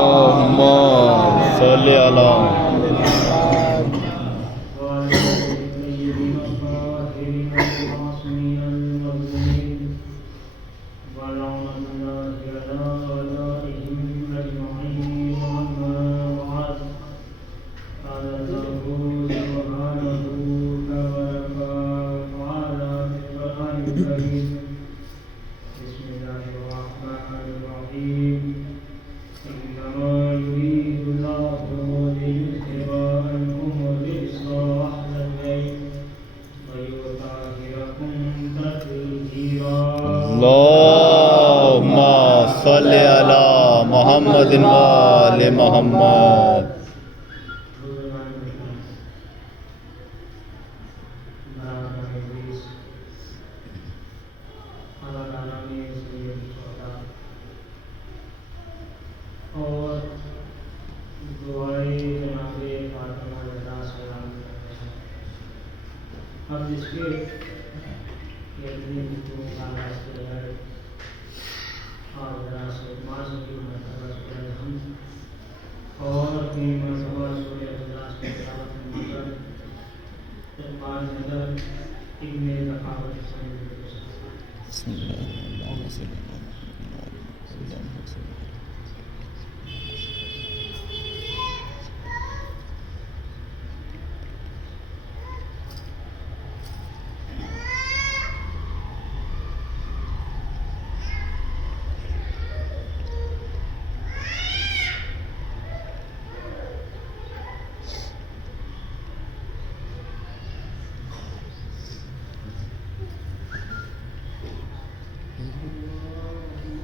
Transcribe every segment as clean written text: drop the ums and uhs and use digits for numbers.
اللهم صل على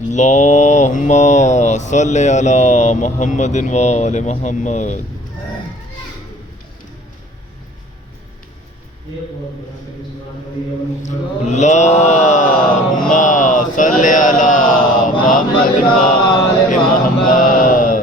اللهم صل على محمد وآل محمد. اللهم صل على محمد وآل محمد. اللهم صل على محمد وآل محمد.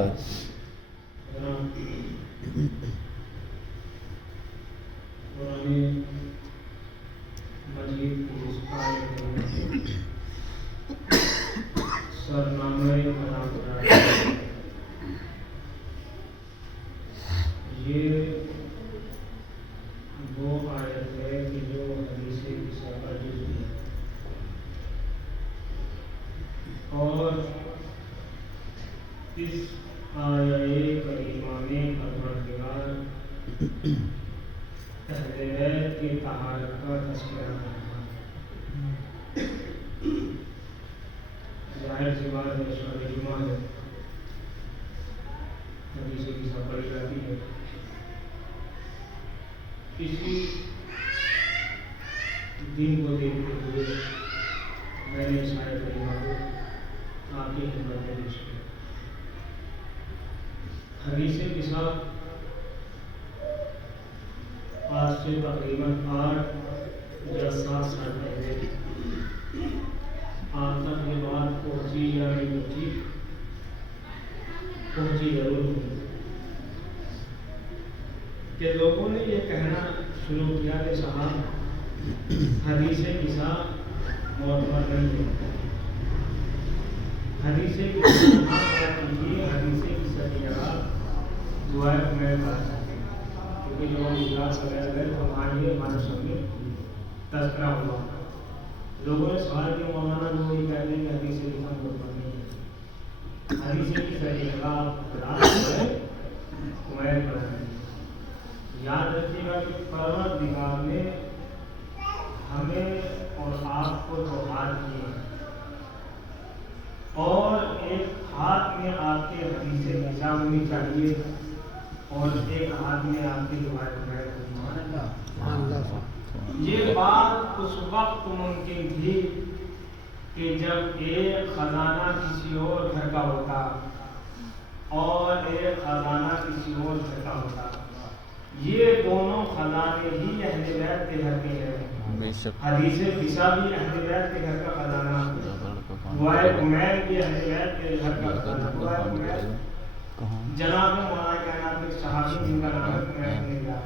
اسی دن کو دیکھتے ہوئے میں نے سارے کریمہ کو آپ کی خدمت میں پیش کیا. حدیث کے ساتھ آج سے تقریباً 8 یا 7 سال پہلے آپ تک یہ بات پہنچی یا نہیں پہنچی ضرور ہوئی کہ لوگوں نے یہ کہنا شروع کیا کہ صاحب حدیث قصہ معتبر نہیں ہے. حدیث قصہ حدیث قصہ کی جگہ دعائے میں بات چاہتے ہیں کیونکہ جو ہم اجلاس وغیرہ گئے تو ہمارے ہمارے سامنے تذکرہ ہوا. لوگوں نے سوال کیا مولانا وہ یہ کہتے ہیں کہ حدیث قصہ معتبر نہیں ہے. حدیث قصہ کی جگہ قرآن ہے قمیر پڑھنا ہے. یاد رکھیے گا کہ پروردگار نے ہمیں اور آپ کو 2 ہاتھ دیے ہیں اور ایک ہاتھ میں آپ کے حدیث قصہ ہونی چاہیے اور ایک ہاتھ میں آپ کی دعائیں قمیر ہونی چاہیے. یہ بات اس وقت ممکن تھی کہ جب ایک خزانہ کسی اور گھر کا ہوتا اور ایک خزانہ کسی اور گھر کا ہوتا. یہ دونوں خزانے ہی اہل بیت کے گھر کے ہیں. حدیث قصہ بھی اہل بیت کے گھر کا خزانہ, دعائے قمیر بھی اہل بیت کے گھر کا خزانہ. دعائے قمیر جناب مولانا کائنات کے صحابی جن کا نام ہے قمیر بن عیاض,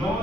9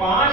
5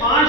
5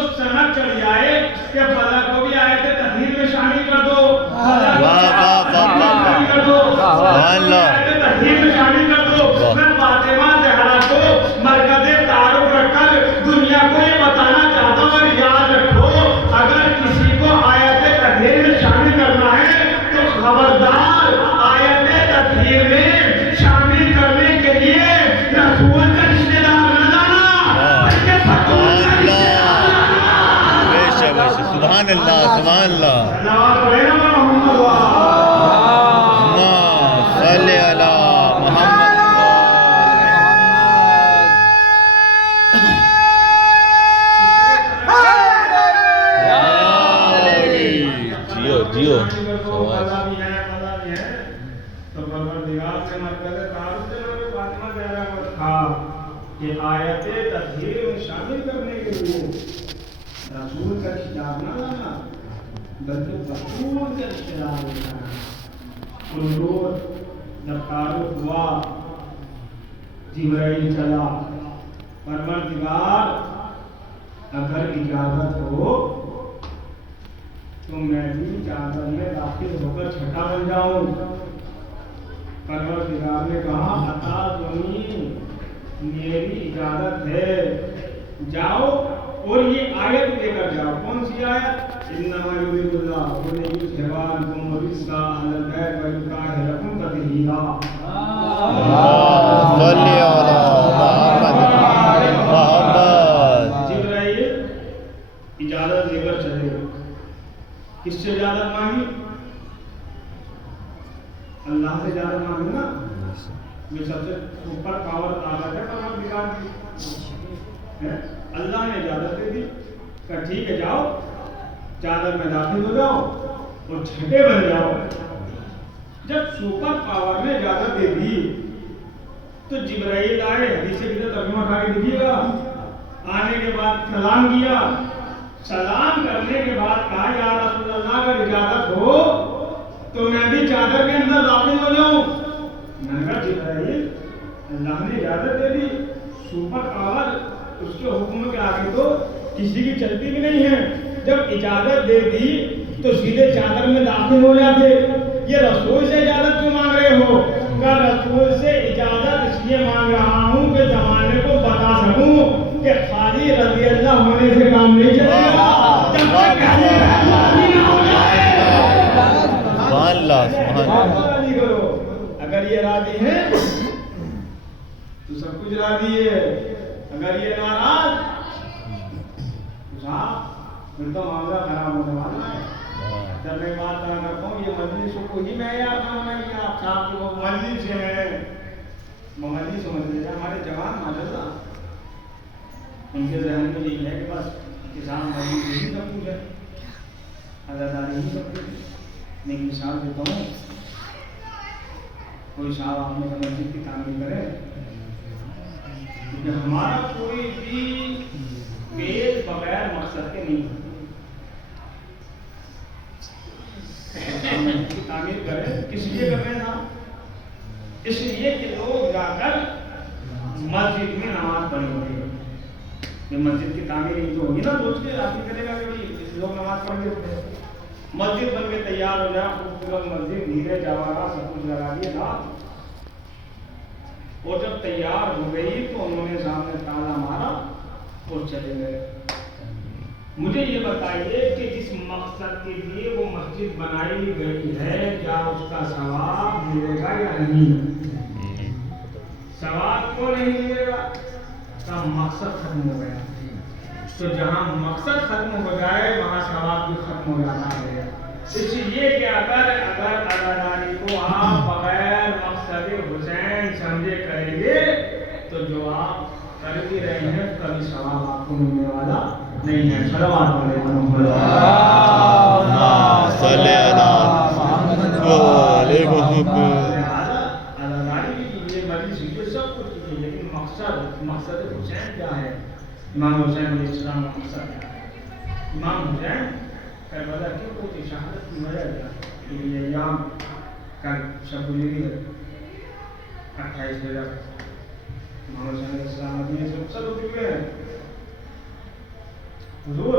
کو سنت چڑھ جائے کہ فلاں کو بھی آیت تطہیر میں شامل کر دو، واہ واہ واہ واہ کر دو، سبحان اللہ آیت تطہیر میں شامل کر دو. میں فاطمہ زہرا کو مرکز تعارف رکھ کر دنیا کو یہ بتانا چاہتا ہوں کہ یاد رکھو اگر کسی کو آیت تطہیر میں شامل کرنا ہے تو خبردار آیت تطہیر میں شامل کرنے کے لیے رسول کا رشتہ دار نہ لانا بلکہ فتوح کا رشتہ دار لانا. بے شک سبحان اللہ سبحان اللہ اللہ پڑھے نا محمد اللہم صلی علی محمد جیو جیو تو پروردگار سے مرکز تعارف سے میں فاطمہ زہرا کو تھا کہ آیت تطہیر میں شامل کرنے کے لیے رسول کا رشتہ دار نہ لانا بلکہ رسول کا رشتہ دار لانا. حضور جب تعارف ہوا جبرائیل چلا پروردگار اگر اجازت ہو تو میں بھی چادر میں داخل ہو کر چھٹا بن جاؤں. پروردگار نے کہا عطا دونی میری اجازت ہے جاؤ اور یہ آیت لے کر جاؤ. کون سی آیت؟ انما یرید اللہ لیذہبعنکم الرجس اہل البیت ویطہرکم تطہیرا. صلی علی محمد. جبرائیل اجازت لے کر چلے گئے. کس سے اجازت مانگی؟ اللہ سے اجازت مانگی نا. یہ سب سے اوپر پاور طاقت ہے پروردگار کی. اللہ نے اجازت دے دی کہ ٹھیک ہے جاؤ چادر میں داخل ہو جاؤ اور چھٹے بن جاؤ. جب سپر پاور نے اجازت دے دی تو جبرائیل آئے. حدیث کی ترجمہ اٹھا کے دیکھیے گا. آنے کے بعد سلام کیا. سلام کرنے کے بعد کہا یا رسول اللہ اگر اجازت ہو تو میں بھی چادر کے اندر داخل ہو جاؤں. میں نے کہا جبرائیل اللہ نے اجازت دے دی سپر پاور اس کے حکم کے آگے تو کسی کی چلتی بھی نہیں ہے. جب اجازت دے دی تو سیدھے چادر میں داخل ہو جاتے. یہ رسول سے اجازت کیوں مانگ رہے ہو؟ کہ رسول سے اجازت اس لیے مانگ رہا ہوں کہ زمانے کو بتا سکوں کہ خالی رضی اللہ ہونے سے کام نہیں چلے گا جب تک راضی نہ ہو جائے. سبحان اللہ سبحان اللہ. اگر یہ راضی ہے تو سب کچھ راضی ہے. اگر یہ ناراض تو صاحب پھر تو معاملہ خراب ہونے والا ہے. جب میں بات کرتا ہوں یہ مجلس کو ہی معیار بنانا ہے کہ آپ صاحب کو مجلس ہے مجلس سمجھ لیجیے. ہمارے جوان ماشاءاللہ ان کے ذہن میں یہی ہے کہ بس کسان مزدور یہی سب کچھ ہے اداداری یہی سب کچھ ہے. میں ایک مثال دیتا ہوں. کوئی صاحب آپ نے مسجد کی تعمیر کرے کیونکہ ہمارا کوئی بھی پیش بغیر مقصد کے نہیں مسجد کی تعمیر کرے. کس لیے کر رہے ہیں آپ؟ اس لیے کہ لوگ جا کر مسجد میں نماز پڑھیں گے. یہ مسجد کی تعمیر ہی تو ہوگی نا سوچ کے آپ کرے گا کہ لوگ نماز پڑھ گے. مسجد بن کے تیار ہو جائے خوبصورت مسجد نیرے جواہرات سب کچھ لگا دیے رات. اور جب تیار ہو گئی تو انہوں نے سامنے تالا مارا اور چلے گئے. مجھے یہ بتائیے کہ جس مقصد کے لیے وہ مسجد بنائی گئی ہے کیا اس کا ثواب ملے گا یا نہیں؟ ثواب کیوں نہیں ملے گا؟ کا مقصد ختم ہو گیا. تو جہاں مقصد ختم ہو جائے وہاں ثواب بھی ختم ہو جاتا ہے. اس لیے کہ اگر اداداری کو آپ بغیر مقصد حسین سمجھے کریں گے تو جو آپ کر بھی رہے ہیں کبھی ثواب آپ کو ملنے والا نہیں ہے. صلوات علیہ محمد صلی اللہ علیہ وسلم. لیکن مقصد حسین کیا ہے؟ امام حسین علیہ السلام کا مقصد کیا ہے؟ امام حسین کربلا کی کوئی شہادت کی وجہ کیا کہ یہ ایام کل شب گزری ہے 28 رجب. امام حسین علیہ السلام مدینے سے رخصت ہو چکے ہیں حضور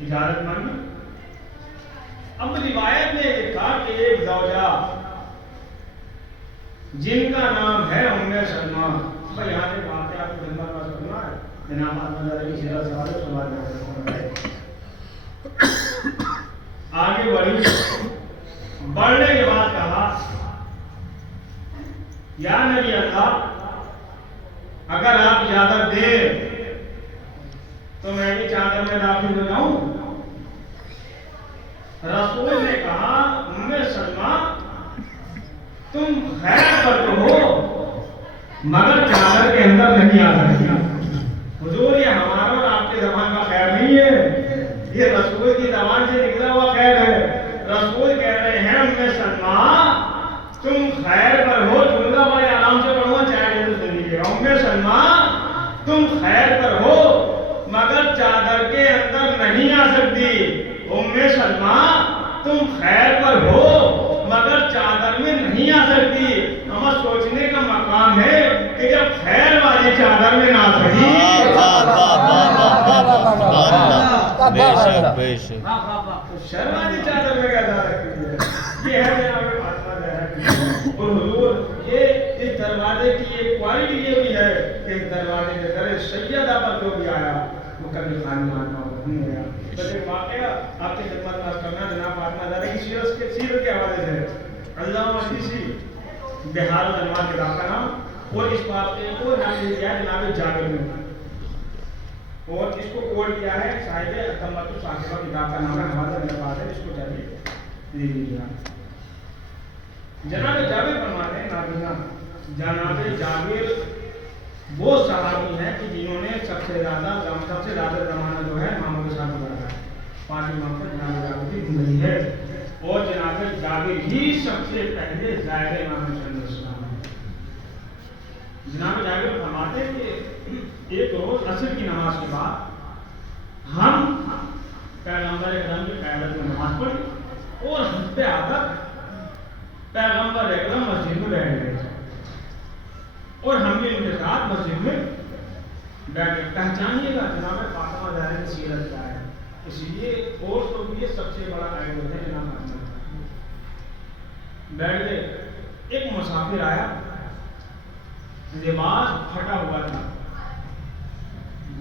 اجازت مانگی. اب روایت نے لکھا کہ ایک زوجہ جن کا نام ہے ام سلمہ. بھائی یہاں سے بات ہے آپ کو خدمت میں سننا ہے. جناب احمد کی سیرت سے والے سوال ہے. آگے بڑھی, بڑھنے کے بعد کہا یا نبی اللہ اگر آپ اجازت دیں تو میں بھی چادر میں داخل ہو جاؤں. رسول نے کہا ام سلمہ تم خیر پر تو ہو مگر چادر کے اندر نہیں آ سکتی. حضور یہ ہمارا اور آپ کے زبان کا خیر نہیں ہے, یہ رسول کی زبان سے نکلا ہوا خیر ہے. رسول کہہ رہے ہیں ام سلمہ تم خیر پر ہو. جملہ بڑے آرام سے پڑھو چاہے تو سن لیجیے. ام سلمہ تم خیر پر ہو مگر چادر کے اندر نہیں آ سکتی. ام سلمہ تم خیر پر ہو مگر چادر میں نہیں آ سکتی. ہمیں سوچنے کا مقام ہے کہ جب خیر والی چادر میں نہ سکی شر والی چادر میں کیا جا سکتی ہے. یہ ہے جناب فاطمہ زہرا کی. اور حضور یہ اس دروازے کی ایک کوالٹی یہ بھی ہے کہ اس دروازے کے در سیدہ پر جو بھی آیا وہ کبھی خالی ہاتھ نہیں گیا. بس ایک واقعہ آپ کی خدمت میں عرض کرنا جناب فاطمہ زہرا کی سیرت کے حوالے سے. علامہ مجلسی بہار الانوار کتاب کا نام, اور اس واقعے کو نام دیا ہے جناب جابر نے, اور اس کو کوٹ کیا ہے صاحب اتمت الصاحبہ کتاب کا نام ہے. حوالہ میرے پاس ہے, اس کو چاہیے لے لیجیے. جناب جابر فرماتے ہیں نابینا جناب جابر وہ صحابی ہیں کہ جنہوں نے سب سے زیادہ زمانہ جو ہے اماموں کے ساتھ گزارا ہے. 5 امام پر جناب جابر کی زندگی ہے, اور جناب جابر ہی سب سے پہلے زائر امام صلی اللہ علیہ وسلم ہیں. جناب جابر فرماتے ہیں کہ ایک روز عصر کی نماز کے بعد ہم پیغمبر اکرم کی قیادت میں نماز پڑھی اور ہنستے آتا پیغمبر اکرم مسجد میں بیٹھ گئے اور ہم بھی ان کے ساتھ مسجد میں بیٹھ گئے. پہچانیے گا جناب فاطمہ زہرا کی سیرت کیا ہے, اس لیے اور تو بھی یہ سب سے بڑا آئیڈل ہے. جناب بیٹھ گئے, ایک مسافر آیا, لباس پھٹا ہوا تھا,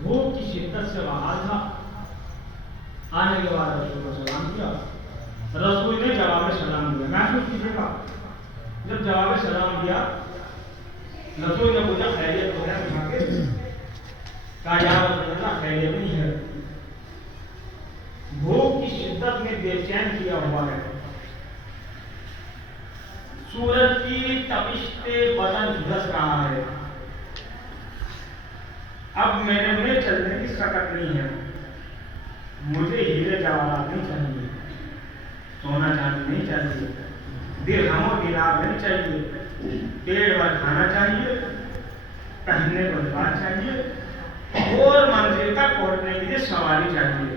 بھوک کی شدت سے بحال تھا. آنے کے بعد رسول کو سلام کیا. رسول نے جواب سلام دیا. محسوس کیجیے گا جب جواب سلام دیا رسول نے پوچھا خیریت تو ہے اٹھا کے, کہا یا رسول اللہ خیریت نہیں ہے, بھوک کی شدت میں بے چین کیا ہوا ہے, سورج کی تپش پہ بدن جھلس رہا ہے, اب میرے میں چلنے کی سکت نہیں ہے, مجھے ہیرے جواہرات نہیں چاہیے, سونا چاندی نہیں چاہیے, درہم و دینار نہیں چاہیے, پیٹ بھر کھانا چاہیے, پہننے کو لباس چاہیے, اور منزل تک پہنچنے کے لیے سواری چاہیے.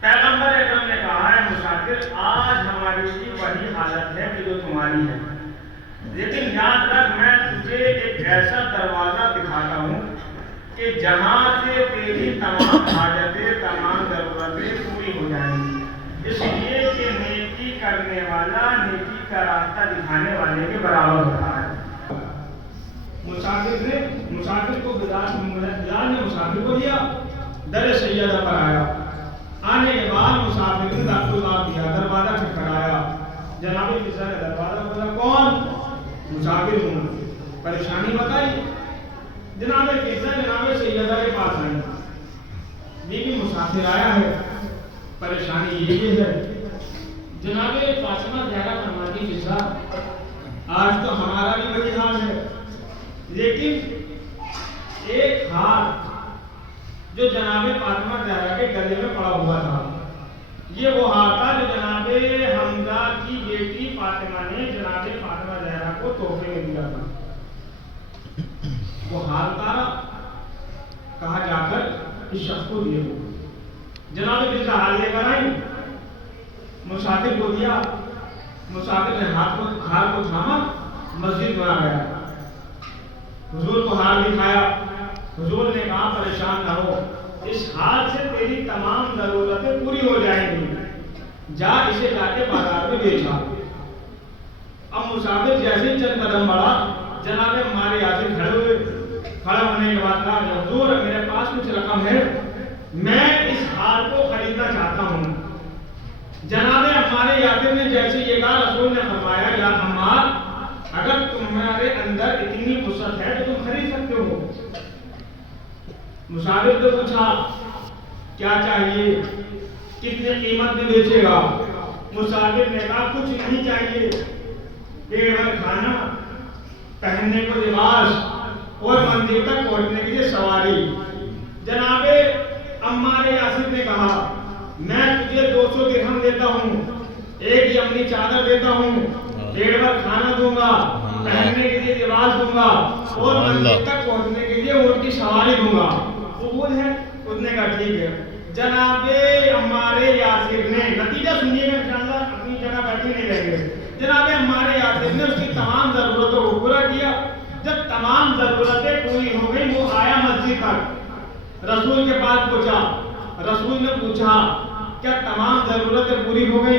پیغمبر اکرم نے کہا ہے مسافر آج ہماری کی وہی حالت ہے کہ جو تمہاری ہے, لیکن یاد رکھ میں تجھے ایک ایسا دروازہ دکھاتا ہوں کہ جہاں سے تیری تمام حاجتیں تمام ضرورتیں پوری ہو جائیں گی, اس لیے کہ نیکی کرنے والا نیکی کا راستہ دکھانے والے کے برابر ہوتا ہے. مسافر کو بلال نے مسافر کو دیا, در سیدہ پر آیا. آنے کے بعد مسافر نے دستور دیا, دروازہ کھٹکھٹایا. جناب قصہ نے دروازہ کھولا, کون؟ مسافر ہوں. پریشانی بتائی. جناب قصہ جناب سیدہ کے پاس آئی, لیکن مسافر آیا ہے, پریشانی یہ ہے. جناب فاطمہ زہرا فرماتی قصہ آج تو ہمارا بھی وہی حال ہے, لیکن ایک ہاتھ جو جناب فاطمہ زہرا کے گلے میں پڑا ہوا تھا, یہ وہ ہاتھ تھا جو جناب حمزہ کی بیٹی فاطمہ نے جناب فاطمہ زہرا کو تحفے میں دیا تھا. وہ ہاتھ تارا, کہا جا کر اس شخص کو دے دو. جناب جس کا حال لے کر آئی, مسافر کو دیا. مسافر نے ہاتھ کو تھاما, مسجد میں آ گیا, حضور کو ہار دکھایا, حضور نے کہا پریشان نہ ہو، اس ہاتھ سے تیری تمام ضرورتیں پوری ہو جائیں گی، جا اسے لا کے بازار میں بیچا۔ اب مسافر جیسے چند قدم بڑھا، جناب عمار یاسر کھڑے ہوئے، کھڑا ہونے کے بعد کہا حضور میرے پاس کچھ رقم ہے، میں اس ہار کو خریدنا چاہتا ہوں۔ جناب عمار یاسر نے جیسے یہ کہا، رسول نے فرمایا یا عمار اگر تمہارے اندر اتنی وسعت ہے تو تم خرید سکتے ہو۔ مسافر نے پوچھا کیا چاہیے، کتنے قیمت میں بیچے گا؟ مسافر نے کہا کچھ نہیں چاہیے، پیٹ بھر کھانا، پہننے کو لباس اور منزل تک پہنچنے کے لیے سواری۔ جناب عمار یاسر نے کہا میں تجھے 200 درہم دیتا ہوں، ایک یمنی چادر دیتا ہوں، پیٹ بھر کھانا دوں گا، پہننے کے لیے لباس دوں گا اور منزل تک پہنچنے کے لیے اونٹ کی سواری دوں گا، قبول ہے؟ اس نے کہا ٹھیک ہے۔ جناب عمار یاسر نے، نتیجہ سنیے گا انشاءاللہ، اپنی جگہ بیٹھی نہیں رہیں گے، جناب عمار یاسر نے اس کی تمام ضرورتوں کو پورا کیا۔ جب تمام ضرورتیں پوری ہو گئی وہ آیا مسجد تک، رسول کے پاس پہنچا، رسول نے پوچھا کیا تمام ضرورتیں پوری ہو گئی؟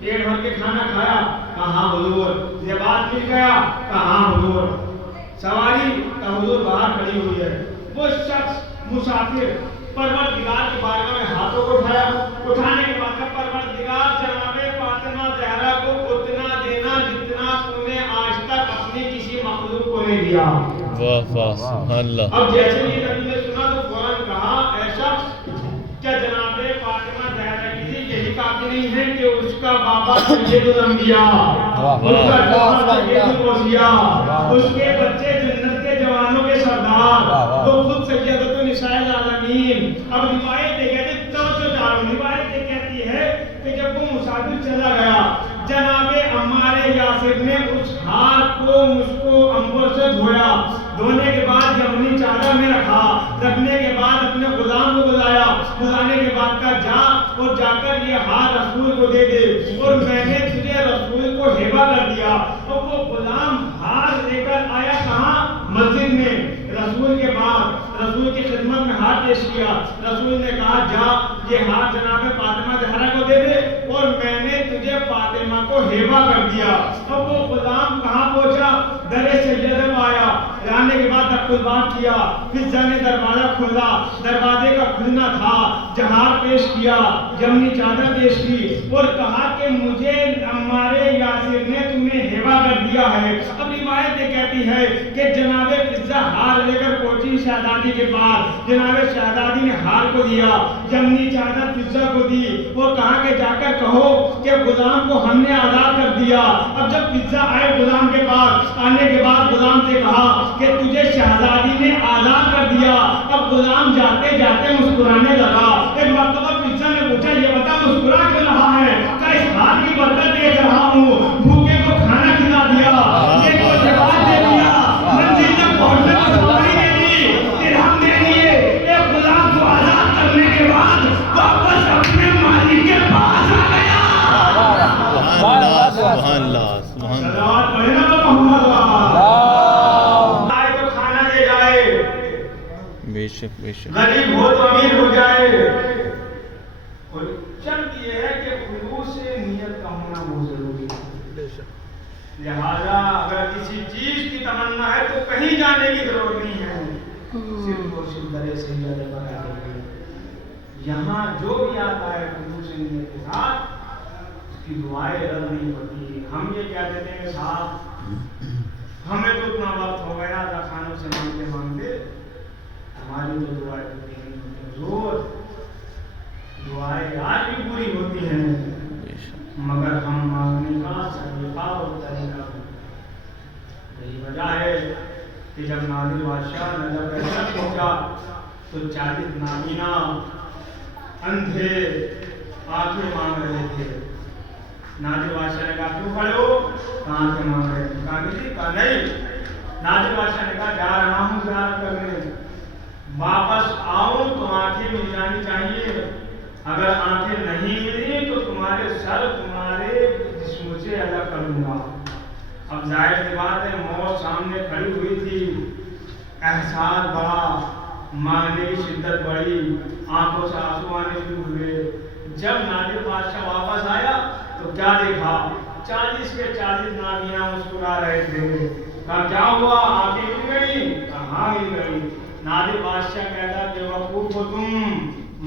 پیٹ بھر کے کھانا کھایا؟ کہاں حضور۔ لباس مل گیا؟ کہاں حضور۔ سواری؟ کہاں حضور باہر کھڑی ہوئی ہے۔ وہ شخص مسافر پروردگار کی بارگاہ میں ہاتھوں کو اٹھایا، اٹھانے کے بعد پروردگار جناب فاطمہ زہرا کو اتنا دینا جتنا تو نے آج تک اپنی کسی مخلوق کو نہیں دیا۔ واہ واہ سبحان اللہ۔ اب جیسے یہ نبی نے سنا تو فوراً کہا اے شخص کیا جناب فاطمہ زہرا کے لیے یہی کافی نہیں ہے کہ اس کا بابا سید الانبیاء، اس کا بابا سید الاولیاء، اس کے بچے جنت کے جوانوں کے سردار، وہ خود سیدۃ النساء العالمین۔ اب روایت یہ کہتی ہے، توجہ دارو، روایت یہ کہتی ہے کہ جب وہ مسافر چلا گیا، جناب عمار یاسر نے اس ہاتھ کو مشک و عنبر سے دھویا، دھونے کے بعد یمنی چادر میں رکھا، رکھنے کے بعد اپنے غلام کو بلایا، بلانے کے بعد کہا جا اور جا کر یہ ہاتھ رسول کو دے دے اور میں نے تجھے رسول کو ہیبا کر دیا۔ اور وہ غلام ہاتھ لے کر آیا کہاں؟ مسجد میں، رسول کے بعد رسول کی خدمت میں ہاتھ پیش کیا۔ رسول نے کہا جا یہ ہاتھ جناب فاطمہ زہرا کو دے دے اور میں نے تجھے فاطمہ کو ہیبا کر دیا۔ اب وہ غلام کہاں پہنچا؟ در سیدہ میں آیا، آنے کے بعد دخل بات کیا، فضہ نے دروازہ کھولا، دروازے کا کھلنا تھا، جہار پیش کیا، یمنی چادر پیش کی اور کہا کہ مجھے عمار یاسر نے تمہیں ہیبا کر دیا ہے۔ اب روایت یہ کہتی ہے کہ جناب فضہ ہار لے کر پہنچی شہزادی کے پاس، جناب شہزادی نے ہار کو دیا، یمنی چادر فضہ کو دی اور کہا کہ جا کر کہو کہ غلام کو ہم نے آزاد کر دیا۔ اب جب فضہ آئے غلام کے پاس، آنے کے بعد غلام سے کہا کہ تجھے شہزادی نے آزاد کر دیا۔ اب غلام جاتے جاتے مسکرانے لگا۔ ایک مرتبہ فضہ نے پوچھا یہ بتا مسکرا کیوں رہا ہے؟ کہ اس ہاتھ کی برکت دیکھ رہا ہوں، بھوکے کو کھانا کھلا دیا، یہ کو جواب دے دیا، منزل تک پہنچنے کو سواری دے دی، درہم دے دیے۔ ایک غلام کو آزاد کرنے کے بعد واپس اپنے مالک کے پاس آ گیا۔ سبحان اللہ سبحان اللہ سبحان اللہ۔ صلوات پڑھے نا تو محمد آئے تو کھانا دے جائے، بے شک بے شک۔ غریب ہو تو امیر ہو جائے۔ اور شرط یہ ہے کہ خلوص نیت کا ہونا بہت ضروری ہے۔ لہذا اگر کسی چیز کی تمنا ہے تو کہیں جانے کی ضرورت نہیں ہے، صرف اور صرف در سیدہ پر آئے۔ یہاں جو بھی آتا ہے خلوص نیت کے ساتھ اس کی دعائیں رد نہیں ہوتی۔ ہم یہ کہہ دیتے ہیں صاحب ہمیں تو اتنا وقت ہو گیا تھا خانوں سے مانگتے مانگتے، ہماری تو دعائیں پوری نہیں ہوتی۔ حضور دعائیں آج بھی پوری ہوتی ہیں مگر ہم مانگنے کا سلیقہ اور طریقہ یہی وجہ ہے کہ جب نادر بادشاہ نجف تک پہنچا تو 40 نابینا اندھے آنکھیں مانگ رہے تھے۔ نادر بادشاہ نے کہا کیوں کھڑے ہو؟ کہاں سے مانگ رہے تھے؟ کہا نہیں، کہا نہیں۔ نادر بادشاہ نے کہا جا رہا ہوں زیارت کرنے، واپس آؤں تو آنکھیں مل جانی چاہیے، اگر آنکھیں نہیں ملی تو تمہارے سر تمہارے جسم سے الگ کر دوں گا۔ اب ظاہر سی بات ہے موت سامنے کھڑی ہوئی تھی، احساس بڑا مانگنے کی شدت بڑھی، آنکھوں سے آنسو آنے شروع ہوئے۔ جب نادر بادشاہ واپس آیا تو کیا دیکھا؟ 40 کے 40 ناگیاں مسکرا رہے تھے۔ کہا کیا ہوا؟ آنکھیں مل گئی؟ کہا ہاں مل گئی۔ نادر بادشاہ کہتا بے وقوف ہو تم،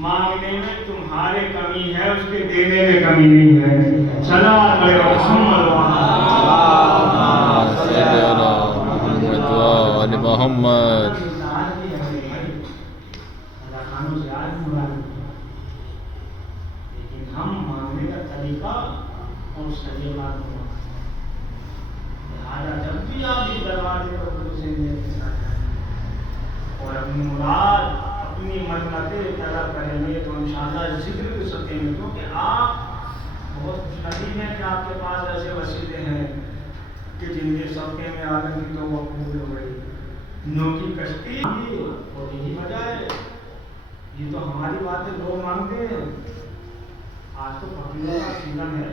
مانگنے میں تمہارے کمی ہے، اس کے دینے میں کمی نہیں ہے۔ سلام علیکم محمد محمد لیکن ہم مانگنے کا طریقہ اور سلیقہ کو لہٰذا جب بھی آپ اس دروازے پر دوسرے کے ساتھ جائیں اور اپنی مراد اپنی منتیں طلب کریں گے تو انشاءاللہ ذکر کر سکیں گے، کیونکہ آپ بہت خوش نصیب ہیں کہ آپ کے پاس ایسے وسیلے ہیں کہ جن کے صدقے میں آدم کی تو مقبول ہو گئی۔ نو کی کشتی اور یہی وجہ ہے، یہ تو ہماری باتیں لوگ مانگتے ہیں۔ آج تو فقیروں کا سیزن ہے،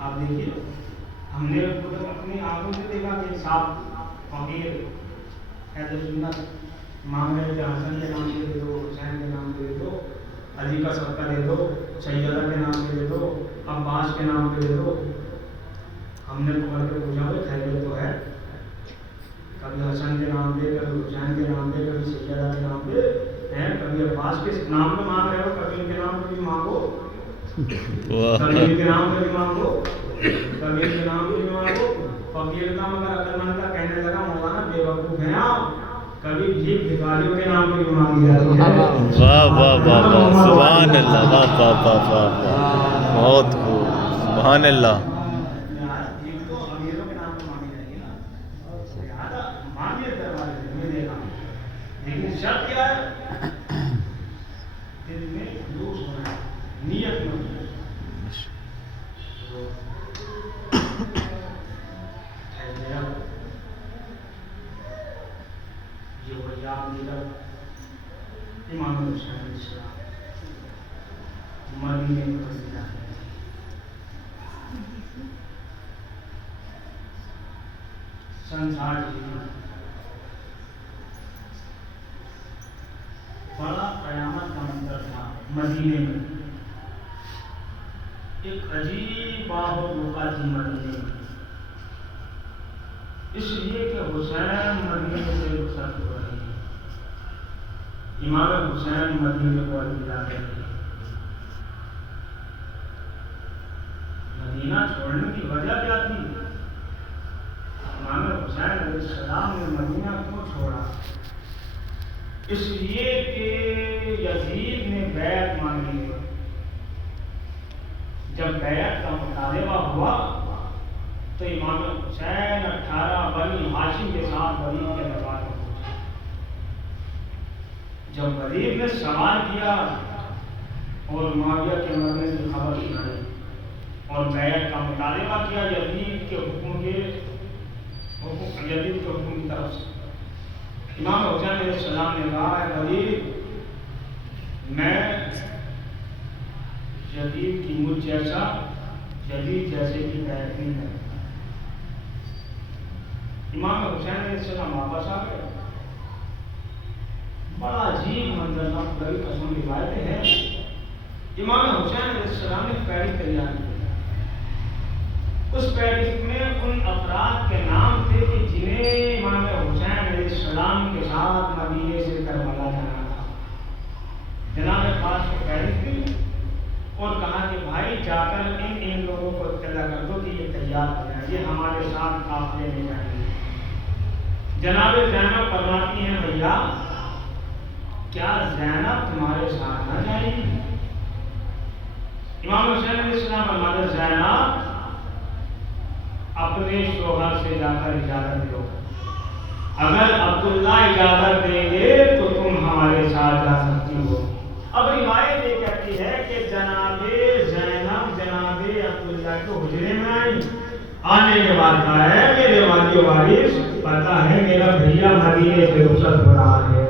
آپ دیکھیے ہم نے خود اپنی آنکھوں سے دیکھا کہ صاحب فقیر ایسے سنت مانگ رہے تھے، حسن کے نام سے دے دو، حسین کے نام سے دے دو، علی کا صدقہ دے دو، سیدہ کے نام سے دے دو، عباس کے نام پہ دے دو۔ ہم نے پکڑ کے پوچھا بھائی خیریت تو ہے؟ کبھی حسن کے نام پہ، کبھی حسین کے نام پہ، کبھی سیدہ کے نام پہ ہیں، کبھی عباس کے نام پہ مانگ رہے ہو، کبھی ان کے نام پہ بھی مانگو، کبھی ان کے نام پہ بھی مانگو، کبھی ان کے نام پہ بھی مانگو۔ فقیر کا مگر عقل مند کا کہنے لگا مولانا بے وقوف ہیں آپ، کبھی بھی بھکاریوں کے نام پہ بھی مانگی جاتی ہے۔ واہ واہ واہ واہ، سبحان اللہ، واہ واہ واہ واہ، بہت خوب، سبحان اللہ۔ لیکن شرط کیا ہے؟ دل میں خلوص ہونا ہے، نیت میں ہونا ہے۔ یہ وہی آپ امام حسین علیہ السلام مدینے میں پسندہ ہے۔ سن 60 بڑا قیامت کا منظر تھا مدینے میں، ایک عجیب آہو موقع تھی مدینے میں، اس لیے کہ حسین مدینے سے رخصت ہو رہے ہیں، امام حسین مدینے کو الوداع کر رہے ہیں۔ مدینہ چھوڑنے کی وجہ کیا تھی؟ امام حسین علیہ السلام نے مدینہ کیوں چھوڑا؟ اس لیے کہ یزید نے بیعت مانگی ہے۔ جب بیعت کا مطالبہ ہوا تو امام حسین 18 بنی ہاشم کے ساتھ ولید کے دربار میں پہنچے۔ جب ولید نے سوال کیا اور معاویہ کے مرنے کی خبر سنائی اور بیعت کا مطالبہ کیا یزید کے حکم کی طرف سے، امام حسین علیہ السلام نے کہا ہے ولید میں یزید کی مجھ جیسا یزید جیسے کی بیعت نہیں ہے۔ امام حسین علیہ السلام واپس آ گئے۔ بڑا عجیب منظر تھا، بڑی قسم روایتیں ہیں۔ امام حسین علیہ السلام نے فہرست تیار کی، اس فہرست میں ان افراد کے نام تھے کہ جنہیں امام حسین علیہ السلام کے ساتھ مدینے سے کربلا جانا تھا۔ جناب خاص کو فہرست دی اور کہا کہ بھائی جا کر ان لوگوں کو اطلاع کر دو کہ یہ تیار ہو جائیں، یہ ہمارے ساتھ قافلے میں جائیں گے۔ جناب زینب فرماتی ہیں بھیا کیا زینب تمہارے ساتھ نہ جائے گی؟ امام حسین علیہ السلام فرماتے زینب اپنے شوہر سے جا کر اجازت دو، اگر عبداللہ اجازت دیں گے تو تم ہمارے ساتھ جا سکتی ہو۔ اب روایت یہ کہتی ہے کہ جناب زینب جناب عبداللہ کے حجرے میں آئی، آنے کے بعد کہا ہے میرے والی وارث پتا ہے میرا بھیا مدینے سے رخصت ہو رہا ہے،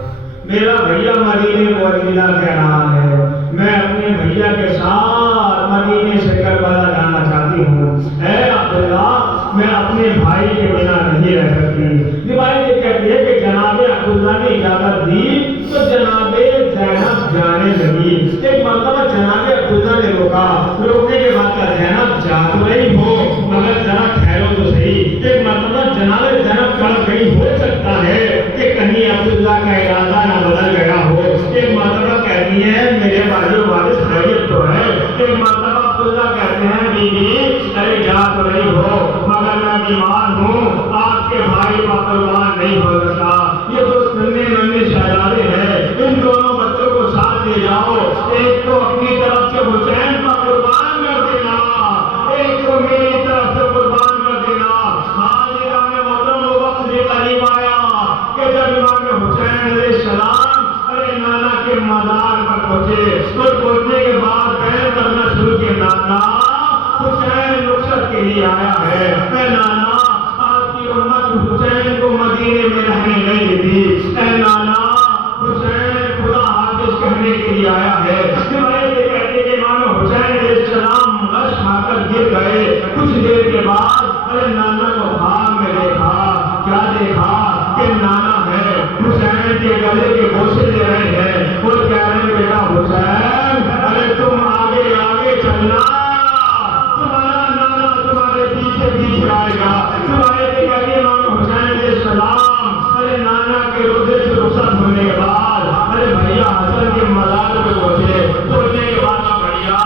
میرا بھیا مدینے کو الوداع کہہ رہا ہے، میں اپنے بھیا کے ساتھ مدینے سے کربلا جانا چاہتی ہوں، اے عبداللہ میں اپنے بھائی کے بنا نہیں رہ سکتی۔ روایت یہ کہتی ہے کہ جناب عبداللہ نے اجازت دی تو جناب زینب جانے لگی. ایک مرتبہ جناب عبداللہ نے روکا. روکنے کے بعد کہا زینب جا تو رہی ہو مگر ذرا ٹھہرو تو صحیح. ایک مرتبہ جناب زینب کہا گئی ہو سکتا ہے کہ کہیں عبداللہ کا ارادہ نہ بدل گیا ہو. ایک مرتبہ کہتی ہے میرے والد خیریت تو ہے. ایک مرتبہ عبداللہ کہتے ہیں بیوی ارے جا تو رہی ہو مگر میں بیمار ہوں, آپ کے بھائی کا قربان نہیں ہو سکتا. یہ تو سننے ننے شہزادے ہیں, ان دونوں بچوں کو ساتھ لے جاؤ. ایک تو اپنی طرف سے حسین کا قربان کر دینا, ایک تو میری طرف سے قربان کر دینا. حاضرہ میں محترم وہ وقت بھی قریب آیا کہ جب امام حسین علیہ السلام ارے نانا کے مزار پر پہنچے اور پہنچنے کے بعد بیان کرنا شروع کیا نانا حسین رخصت کے لیے آیا ہے. اے نانا آپ کی امت حسین کو مدینے میں رہنے نہیں دیتی. اے نانا حسین خدا حافظ کہنے کے لیے آیا ہے. روایت یہ کہتی ہے کہ امام حسین علیہ السلام غش کھا کر گر گئے. کچھ دیر کے بعد ارے نانا کو خواب میں دیکھا. کیا دیکھا کہ نانا ہے حسین کے گلے کے بوسے دے رہے ہیں اور کہہ رہے ہیں بیٹا حسین ارے تم آگے آگے چلنا, تمہارا نانا تمہارے پیچھے پیچھے آئے گا. روایت یہ کہتی ہے امام حسین علیہ السلام ارے نانا کے روزے سے رخصت ہونے کے بعد ارے بھیا حسن کے مزار پہ پہنچے. پہنچنے کے بعد بھیا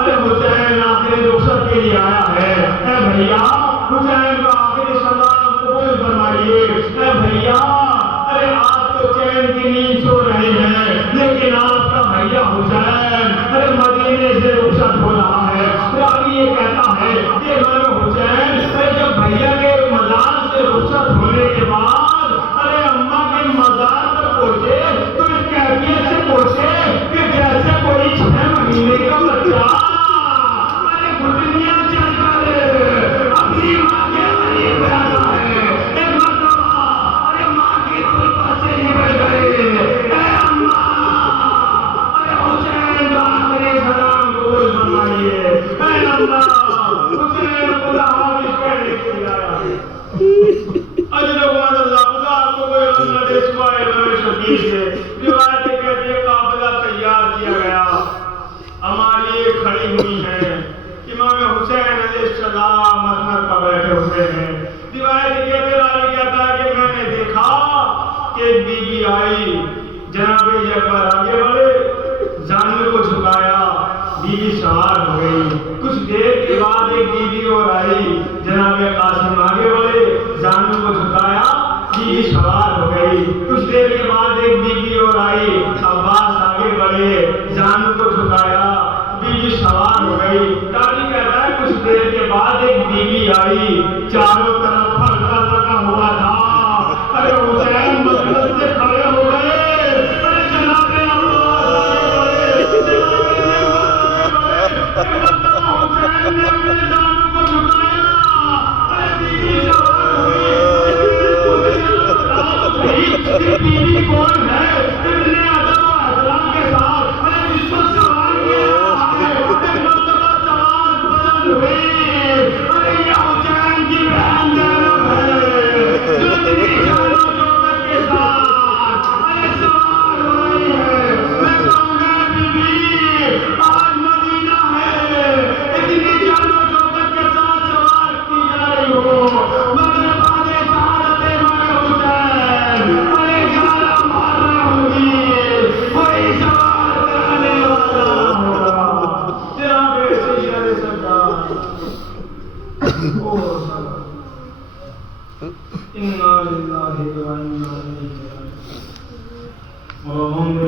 ارے حسین آخری رخصت کے لیے آیا ہے. اے بھیا حسین کا آخری سلام قبول فرمائیے. اے بھیا ارے آپ تو چین کی نیند سو رہے ہیں لیکن آپ کا بھیا حسین ارے مدینے سے رخصت ہو رہا ہے. راوی یہ کہتا ہے کہ امام حسین جب بھیا کے مزار سے رخصت ہونے کے بعد ارے اماں کے مزار پر پہنچے تو اس کیفیت سے پہنچے کہ جیسے کوئی 6 مہینے کا بچہ ارے گھٹنیاں چل کر اپنی ماں کے قریب رہتا ہے. ایک مرتبہ ارے ماں کی طرف سے نکل گئے. اے اماں ارے حسین کا آخری سلام قبول فرمائیے. اے اماں حسین خدا حافظ کہنے کے لیے آیا ہے. اجرکم اللہ خدا آپ کو کوئی غم نہ دے سوائے غم شدید سے. روایت کہتی ہے قافلہ تیار کیا گیا, ہماری کھڑی ہوئی ہیں. امام حسین علیہ السلام مسند پر بیٹھے ہوئے ہیں. روایت کہتی ہے راوی کہتا ہے کہ میں نے دیکھا کہ ایک بی بی آئی, جناب یہ پر آگے بڑھے, جانور کو جھکایا, بی بی سوار ہو گئی. کچھ دیر کے بعد ایک بی بی اور آئی, جناب قاسم آگے بڑھے, جانور کو جھکایا, بی بی سوار ہو گئی. کچھ دیر کے بعد ایک بی بی اور آئی, عباس آگے بڑھے, جانور کو جھکایا, بی بی سوار ہو گئی. قاضی کہتا ہے کچھ دیر کے بعد ایک بی بی آئی, چاروں طرف پھڑکا لگا ہوا تھا. ارے حسین مسجد سے کھڑے ہو گئے. ارے جناب حسین نے اپنے جانوں کو جھکایا. ارے بی بی سوار ہوئی. بی بی کون ہے؟ ابن ادب و احترام کے ساتھ ارے جس پر سوال کیا ہے. ایک مرتبہ سوال بلند ہوئی. ارے یہ حسین کی بہن زینب ہے جو اتنی جان و شوکت کے ساتھ ارے سوار ہو رہی ہے. میں کہوں گا بی بی آج مدینہ ہے, اتنی جان و شوکت کے ساتھ سوار کی جا رہی ہو مگر بعد شہادت امام حسین ارے گالا مار رہی ہوگی, کوئی سوال کرنے والا ہوگا. جناب سید سردار انا للہ و انا الیہ راجعون.